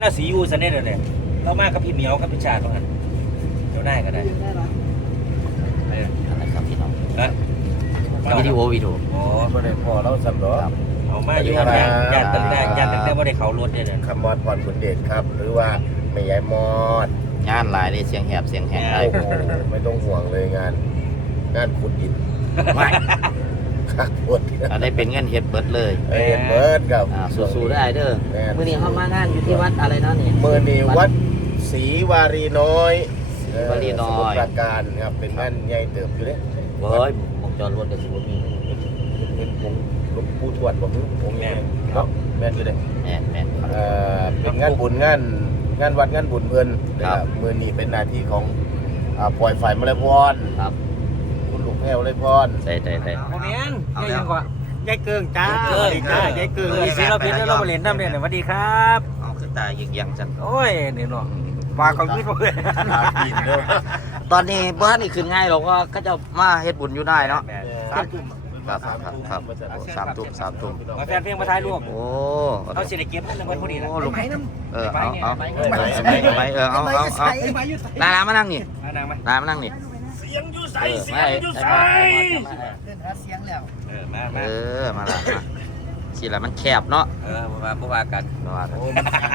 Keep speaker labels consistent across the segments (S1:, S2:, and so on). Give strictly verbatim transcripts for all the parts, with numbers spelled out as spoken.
S1: น่าสีอูซะเนี่ยเลยเรามากกับพี่เหมียวกับพี่ชาตรงนั้นเดี๋ยวได้ก็ได้อะไรครับพี่น้องนะวิดีโอวิดีโออ๋อ
S2: ไม่ได้พอเราสำรอง
S1: เอามาอยู่ยานยานตั้งแต่ยานตั้งแต่ว่าได้เขารถเนี่ย
S2: คำมอดพรคุณเดชครับ หรือว่าไม่ยายมอด
S3: งานหลายเลยเสียงแหบเสียงแหบ
S2: โอ้โหไม่ต้องห่วงเลยงาน งานขุดดิน
S3: ไม่
S2: คักปวด
S3: อันนี้เป็นเงินเฮ็ดเบิดเลย
S2: เอ็นเบิร์ดครับ
S3: อ่าสู้ๆได้เด้อมื้อนี้เฮามางานอยู่ที่วัดอะไรนะนี่
S2: เมื่อนี้วัดศรีวารีน้อย
S3: ศรีวารีน้อย
S2: สมุทรปราการครับเป็นงานใหญ่เติบอยู่เนี่ย
S3: เฮ้ยผมจอดรถกับสิบ่มี
S2: เป็นองค์หลวงปู่ทวดบอกองค์แม่เนาะแม่นอยู่เลย
S3: แม่นแม่นครับ
S2: เอ่อเป็นงานบุญงานงานวัดงานบุญเพิ่น
S3: ครับ
S2: นะครับมือนี้เป็นหน้าที่ของอ่าปล่อยไฟมาเลยพร
S3: ครับ
S2: คุณลูกแพ้วเลยพร
S3: ใช่ๆๆ
S1: โมเมนต์
S3: เอา
S1: ยั
S3: แล้ว
S1: งกว่าย
S4: ายเกิงจ้า
S1: เกิน
S4: จ้ายายเกิง
S1: มีศิลปินแล้วเราไปเล่นน้ำเนี่ยสวัสดีครับ
S3: เอาคือตายิงยังจัง
S1: โอ้ยนี่เนาะ
S4: ฝากของพี่ผมเลย
S2: ปีนเด้อ
S3: ตอนนี้บ่ทันนี่ขึ้นง่ายหรอกว่าเขาเจะมาเฮ็ดบุญอยู่ได้เนาะ
S2: สามทุ่ม
S3: ครับครับครับสามทุ่มสามทุ่ม
S1: มาแฟนเพลงมาถ่ายรูป
S3: โอ้
S1: เขาสิได้เก็บนั่นวันพอดีนะ
S3: โอ้ลูก
S4: ไหนน้
S3: เออเอาเอา
S1: ไป
S3: ไป
S1: ไป
S3: ไปเออเอาเอาเอา
S4: ำมาอยู่ใส่
S3: ลาลามานั่งนี่
S1: มานางไหม
S3: ลามานั่งนี่
S1: เสียงอยู่ใส
S3: เออ
S1: เสีย
S3: ไม่
S1: งอยู่
S3: ไอ้
S1: ใส
S3: มา
S4: เดินหาเสียงแล้ว
S1: เออมา
S3: เอ
S1: มา
S3: อมาละมาสิละมันแคบเนาะ
S1: เออมาบ่ว่ากัน
S3: มาว่ากัน
S1: โอ้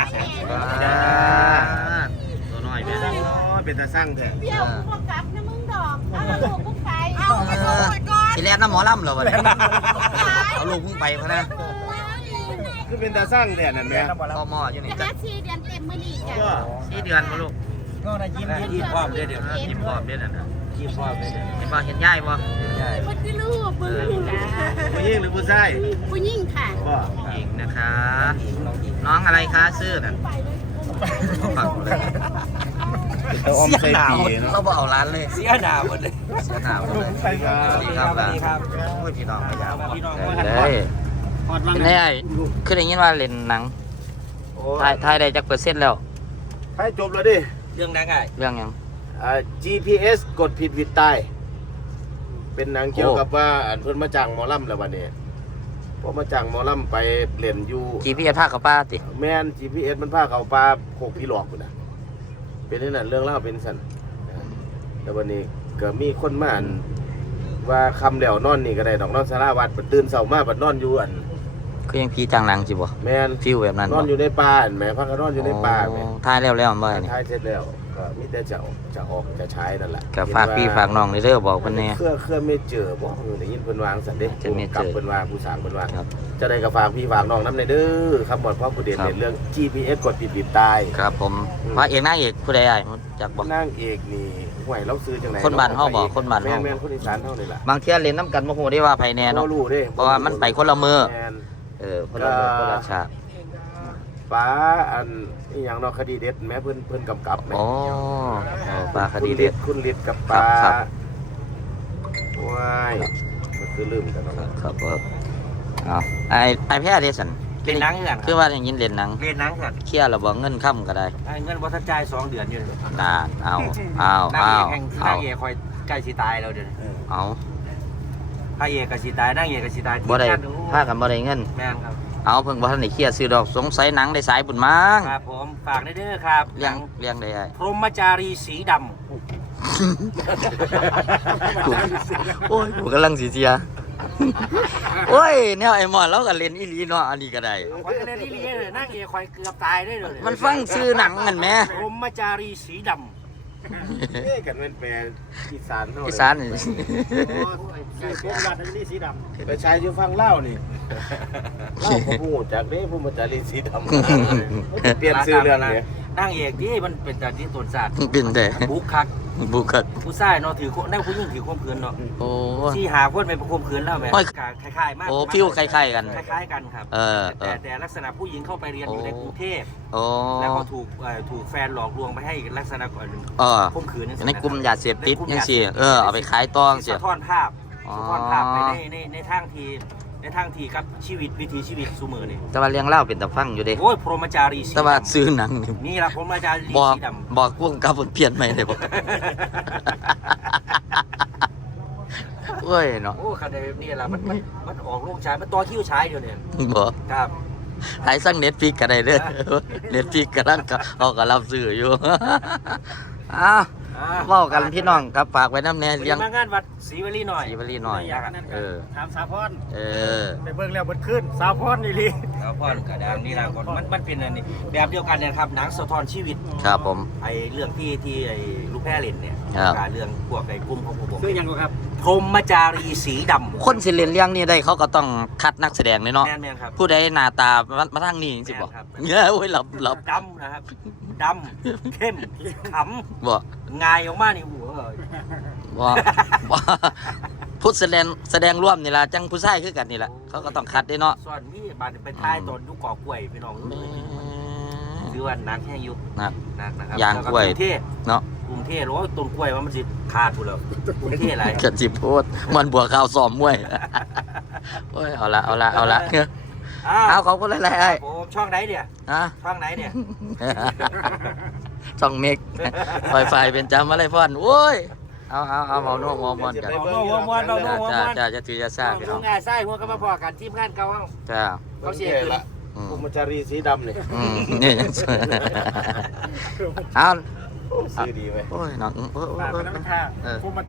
S3: ตัวน้อยแม่
S2: เป็นตาสร้างแท้
S5: เดี๋ยวพวกกลับนะมึงดอกเอาละลูกมึงไปเอาไปส่งไปก่อน
S3: สิแลนน้ำหมอลำเหรอวะเนี่ยเอาลูกมึงไปพะนะ
S2: คือเป็นตาสร้างแท้นั่นแม่
S3: พ่อหม้ออยู่นี่
S5: แต่
S3: จ้ะ
S5: ว่าสี่เดือนเต็มมื้อนี้จ้ะ
S2: ก็
S3: สี่เดือนมาลูก
S4: ก็ได้ยิ้มยิ้ม
S1: ยิ้มพร้อมเด้อเดี๋ยว
S3: ยิ้มพร้อมเด้อน่ะนะ
S1: ยิ้มพร้อมเด้อเดี๋ยว
S3: เห็นบ่เห็นย่ายบ่
S1: ใช่
S5: มันคือลูกมึงจ้ะ
S2: ผู้หญิงหรือผู้ชาย
S5: ผู้หญิงค่ะ
S2: ก็
S3: หญิงนะคะ น้องอะไรคะชื่อนั่นฟังเลย
S2: เป็นตาออมใส่ปีเนาะ
S3: เราบ่เอาร้านเลย
S1: เสียหน้าหมดเลย
S3: เสียหน้าหมดเลย
S2: สวัสดีครับ
S3: สวัสดีครับ
S1: สวัสดีครับ
S3: โอ้ยพี่น้องพยายาม
S1: พี่น้อง
S3: เฮ้ย
S4: หอดวัง
S3: เป็นไงคือได้ยินว่าเล่นหนังถ่ายถ่ายได้จักเปอร์เซ็นต์แล้ว
S2: ให้จบแล้วดิ
S1: เรื่องนักไง
S3: เรื่องหยัง
S2: อ่า จี พี เอส กดผิดวิดตาย เป็นหนังเกี่ยวกับว่าอันเพิ่นมาจ้างหมอลำแล้ววันนี้พอมาจ้างหมอลำไปเล่นอยู่
S3: จีพีเอสภาคกับป้าติ
S2: แม่น จี พี เอส มันพาเขาปลาโคกพี่หลอกพุ่นน่ะเป็นนี่นั่นเรื่องเล่าวเป็นสั่นแล้ววันนี้ก็มีคนมาอันว่าคำเดี่ยวนอนนี่ก็ได้ดอกนอนสาราวัดบัดตื่นเช้ามาบัดนอนอยู่อัน
S3: คือยังพีจังหนังจิบ่
S2: แม่น
S3: ฟิลแบบนั้น
S2: นอนอยู่ในป่าอันแหม่พักก็นอนอยู่ในป่าแหม่
S3: อ๋อถ่ายแล้วแล้วมันบ่อันนี่
S2: ท้ายเสร็จแล้วก็มีแต่จะออกจะออกจะใช้นั่นแหละ
S3: ก็ฝากพี่ฝากน้องเด้อบอกเพิ่นแน่
S2: เครือเครือไม่เจอบ่เออได้ยินเพิ่นวาจั่งซั่นเด้
S3: จะไม่เจอ
S2: กับเพิ่นว่าผู้สร้างเพิ่นว่า
S3: ครับ
S2: จะได้ก็ฝากพี่ฝากน้องนำในเด้อคำหมดพ่อผู้เด่น
S3: ครับ
S2: ในเรื่อง จี พี เอส กดติดติดตาย
S3: ครับผมพระเอกนางเอกผู้ใดอ้ายรู้จักบ่
S2: นางเอกนี่ห่วยเราซื้อจังไหน
S3: คนบ้านเฮาบ่คนบ้านเฮา
S2: แม่นแม่นคนอีสานเฮานี่ล่ะ
S3: บางเที่ยเล่นน้ำกันบ่ฮู้ได้ว่าไผแน่เนาะ
S2: บ่รู้เด้
S3: เพราะว่ามันไปคนละมือ
S2: แม่น
S3: เออคนละมือคนละฉาก
S2: ป้าอันอีหยังเนาะคดีเด็ดแม่เพิ่นเพิ่นกำกับแม่
S3: อ๋อเออปลาคดีเด็ด
S2: คุณฤทธิ์กับ
S3: ครั
S2: ป้า
S3: บครับ
S2: ว้ายมันคือลืมกันเนาะ
S3: ครับครับเอาไอ้ไอ้แพ้เดสัน
S1: เล่นนังเงิน
S3: คือว่าอย่างยินเล่นหนัง
S1: เล่นนังเงิน
S3: เคลียร์ระบอกเงินค่ำก็ได้
S1: เงินวัฒนจ่ายสองเดือนอยู่เลย
S3: นานเอาเอา
S1: นาง
S3: เอา
S1: เอกแห่ง
S3: เอา
S1: นางเอกคอยใกล้สิตายแล้วเดี๋ยว
S3: เอา
S1: พระเอกกับสิตายนางเอกกับสิตาย
S3: บ่ได้พากันบ่ได้เงิน
S1: แม่นครับ
S3: เอาเพิ่งบ่ทันได้เคลียร์ซื้อดอกสงสัยหนังได้สายบุญมั้ง
S1: ครับผมฝากได้เด้อครับ
S3: เลี้ยงเลี้ยงได้ไอ้
S1: พรหมจารีสีด
S3: กูโอ้ยกูกำลังสิเสียโอ้ยแนวไอ้หมอนเราก็เล่นอีหลีเนาะอันนี้ก็ได้
S1: ำคอยเล่นนี่ลีเลยนางเอกคอยเกือบตายได้เลย
S3: มันฟังชื่อหนังกันแหม
S1: พรหมจารีสีด
S2: เอ้ยกันเป็นแปลอีสานเฮา
S3: อีสานนี่
S4: สีผมรัดอันนี้สีด
S2: ไปใช้อยู่ฟังเล่าวนี่เล่าวบ่ฮู้จักเด้ผู้มาจารีสีดำเปลี่ยนชื่อเรื่องนี้
S1: นางเอกที่มันเป็นจากที่ตนศาสตร์
S3: เป็นแต่
S1: บุกคัก
S3: บุกัด
S1: ผู้ชายเนาะถือนั่งผู้หญิงถือข่มขืนเนาะ
S3: โอ้
S1: ที่หาคนไปข่มขืนแล้วแม่
S3: โอ้ย
S1: คล้ายๆมาก
S3: โอ้ฟิวคล้ายๆกัน
S1: คล้ายๆกันครับ
S3: เออเอ
S1: แต่
S3: อ
S1: แต่ลักษณะผู้หญิงเข้าไปเรียนอยู่ในกรุงเทพ
S3: โอ้
S1: แล้วก็ถูกเอ่อถูกแฟนหลอกลวงไปให้ลักษณะก่อน
S3: เออ
S1: ข่มขืน
S3: ในกลุ่มยาเสพติดยังสิเออเอาไปขายตองสิ
S1: สะท้อนภาพ
S3: อ๋อ
S1: สะท้อนภาพไปในในในทางทีในทางทีกับชีวิตวิถีชีวิตสูมือนี่
S3: แต่ว่าเลี้ยงเล่าเป็นตะฟังอยู่เด้
S1: โอ้ยพรหมจารีสี
S3: แต่ว่า
S1: ดำ
S3: ซื้อหนังนี่
S1: นี่แหละพรหมจารี
S3: บอก
S1: สีดำ
S3: บอกวงกับเปลี่ยนใหม่เลยบอกโอ้ยเนาะ
S1: โอ้คันใดนี่แหละมันมันมันออกลูกชายมันต่อคิ้วชายเดียวเนี่ย
S3: บอก
S1: ครับ
S3: ขายสั่งเน็ตฟิกก็ได้เด้อเน็ตฟิกกำลังเขาก็รับซื้ออยู่อ้าวเว้ากันพี่น้องครับฝากไว้น้ำแน่
S1: เรี
S3: เลี้
S1: ย
S3: ย
S1: ง
S3: ง
S1: มางานวัดศรีวลีหน่อย
S3: สีบรีหน่อย เออ
S4: ถามสาพร
S3: เออ
S4: ไปเบิ่งแล้วเบิดขึ้นสาพรนี่ลี
S1: แล้วพ่อนกระดางนี่ละก่อนมันมันเป็นอันนี้แบบเดียวกันเนี่ยครับหนังสะท้อนชีวิต
S3: ครับผม
S1: ไอ้เรื่องที่ที่ไอ้ลูกแพร่เล่นเนี่ย
S3: ครับ
S1: การเรื่องพวกไอ้กลุ่มของผม
S4: คือหยังบ่ครับ
S1: พรหมจารีสีดำ
S3: คนสิเล่นเรื่องนี้ได้เขาก็ต้องคัดนักแสดงเลยเนาะ
S1: แม่นแม่นครับ
S3: ผู้ใดหน้าตามามาทางนี้จริงๆบ่
S1: แม่นครับ
S3: เงี้ยโอ้ยหลับหลับ
S1: ดำนะครับดำเข้มข
S3: บ่
S1: ำงายออกมานี่โอ้โห
S3: บ่บ่ผู้แสดงแสดงร่วมนี่ล่ะจังผู้ชายคือกันนี่ล่ะเขาก็ต้องคัดด้วยเนาะ
S1: ส่วนนี่บานเป็นท้ายตอนยุคก่อกล้วยพี่น้อง
S3: แหม
S1: คือว่านักแห้งยุค
S3: นัก
S1: นักนะครับ
S3: ยางกล้วย
S1: แกรุงเทพ
S3: เนาะ
S1: กรุงเทพหรือว่าต้นกล้วยว่ามันสิขาดกูแล้วกรุงเทพอะไร
S3: กันสิโพดมันบัวขาวซ้อมมวย โอ้ยเอาละเอาละเอาละ
S1: อ้าว
S3: เอาขอบคุณหลายๆไอ้
S1: ผมช่องไหนเนี่ย
S3: ฮะ
S1: ช่องไหนเนี่ย
S3: ช่องเมกไฟไฟเป็นจำอะไรพ่อนโอ้ยเอาเอาเอาเมาโน่มอมอนกัน
S1: เอาโน่หัวมวนเอาโน่หัว
S3: จ้าม
S1: วน
S3: จ้าจะถือจะทราบพี่น้อง
S1: ง่ายไส้หัวก็มาพอกันทีมงานเก่าเฮา
S3: จ้า
S1: เขาเสียขึ้น
S2: ละ
S3: อืม
S2: กุมจารีสีดำนี่
S3: อืมนี่ เอา
S2: ซื้อดีไหม
S3: โอ้ยน้องโอ้ยโอ้ย
S4: ฝาก
S3: โอ้
S4: ไว้
S3: ย
S4: น้ำท่า
S3: เออ
S4: ผู้มา